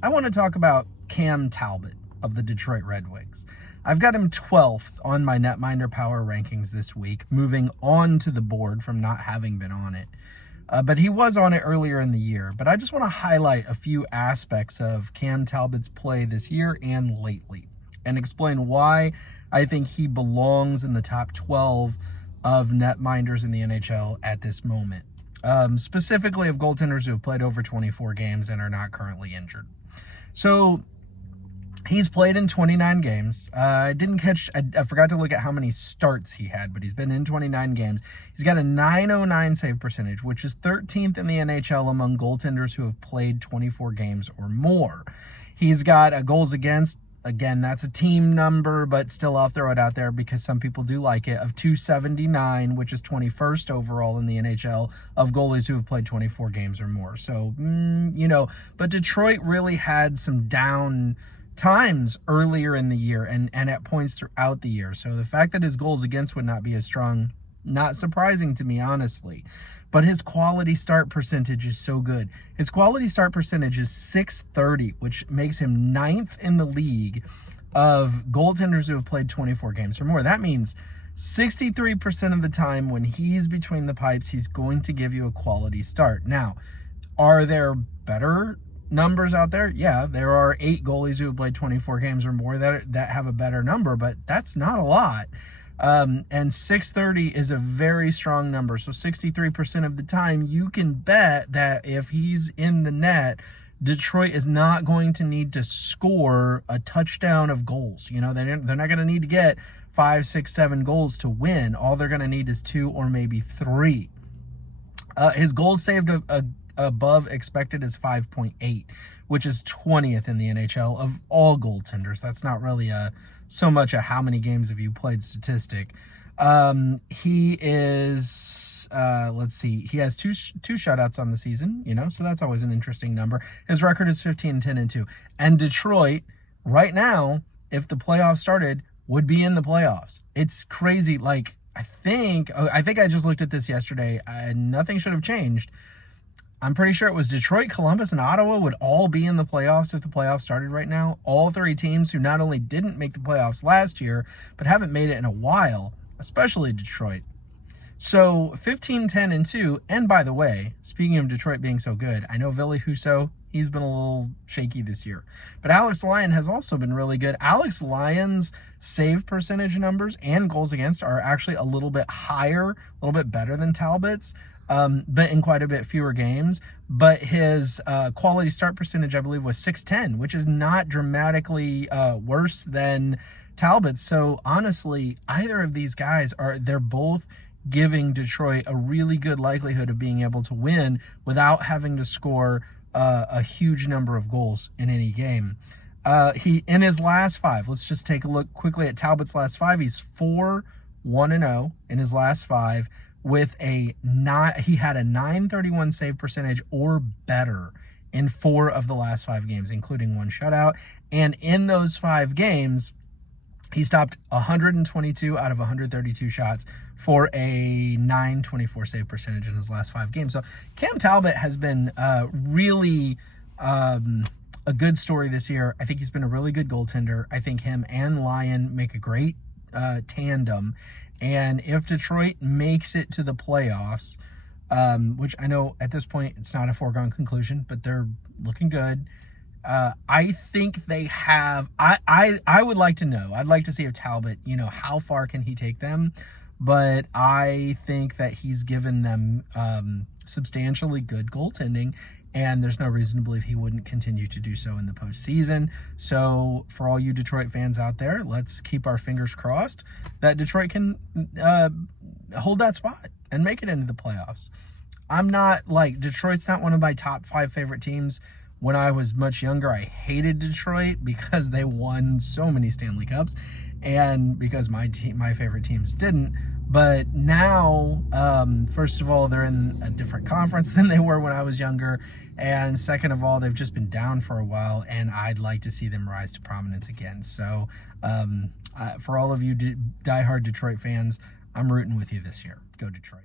I want to talk about Cam Talbot of the Detroit Red Wings. I've got him 12th on my Netminder power rankings this week, moving on to the board from not having been on it. But he was on it earlier in the year. But I just want to highlight a few aspects of Cam Talbot's play this year and lately, and explain why I think he belongs in the top 12 of netminders in the NHL at this moment. Specifically of goaltenders who have played over 24 games and are not currently injured. So he's played in 29 games. I forgot to look at how many starts he had, but he's been in 29 games. He's got a .909 save percentage, which is 13th in the NHL among goaltenders who have played 24 games or more. He's got a goals against, again, that's a team number, but still I'll throw it out there because some people do like it, of .279, which is 21st overall in the NHL of goalies who have played 24 games or more. So, but Detroit really had some down times earlier in the year and at points throughout the year. So the fact that his goals against would not be as strong, not surprising to me, honestly. But his quality start percentage is so good. His quality start percentage is .630, which makes him 9th in the league of goaltenders who have played 24 games or more. That means 63% of the time when he's between the pipes, he's going to give you a quality start. Now, are there better numbers out there? Yeah, there are 8 goalies who have played 24 games or more that have a better number, but that's not a lot. And .630 is a very strong number. So 63% of the time, you can bet that if he's in the net, Detroit is not going to need to score a touchdown of goals. They're not going to need to get 5, 6, 7 goals to win. All they're going to need is 2 or maybe 3. His goals saved above expected is 5.8, which is 20th in the NHL of all goaltenders. That's not really so much a how many games have you played statistic. He is, he has two shutouts on the season, so that's always an interesting number. His record is 15-10-2. And Detroit, right now, if the playoffs started, would be in the playoffs. It's crazy. I think I just looked at this yesterday, and nothing should have changed. I'm pretty sure it was Detroit, Columbus, and Ottawa would all be in the playoffs if the playoffs started right now. All 3 teams who not only didn't make the playoffs last year, but haven't made it in a while, especially Detroit. So 15-10-2, and by the way, speaking of Detroit being so good, I know Ville Husso, he's been a little shaky this year. But Alex Lyon has also been really good. Alex Lyon's save percentage numbers and goals against are actually a little bit higher, a little bit better than Talbot's. But in quite a bit fewer games. But his quality start percentage, I believe, was .610, which is not dramatically worse than Talbot's. So honestly, either of these guys they're both giving Detroit a really good likelihood of being able to win without having to score a huge number of goals in any game. He in his last 5, let's just take a look quickly at Talbot's last 5. He's 4-1-0 in his last 5. He had a .931 save percentage or better in 4 of the last 5 games, including 1 shutout. And in those 5 games, he stopped 122 out of 132 shots for a .924 save percentage in his last 5 games. So Cam Talbot has been really a good story this year. I think he's been a really good goaltender. I think him and Lyon make a great tandem. And if Detroit makes it to the playoffs, which I know at this point it's not a foregone conclusion, but they're looking good. I think they have. I would like to know. I'd like to see if Talbot, how far can he take them? But I think that he's given them substantially good goaltending, and there's no reason to believe he wouldn't continue to do so in the postseason. So for all you Detroit fans out there, let's keep our fingers crossed that Detroit can hold that spot and make it into the playoffs. Detroit's not one of my top 5 favorite teams. When I was much younger, I hated Detroit because they won so many Stanley Cups and because my favorite teams didn't. But now, first of all, they're in a different conference than they were when I was younger. And second of all, they've just been down for a while, and I'd like to see them rise to prominence again. So for all of you diehard Detroit fans, I'm rooting with you this year. Go Detroit.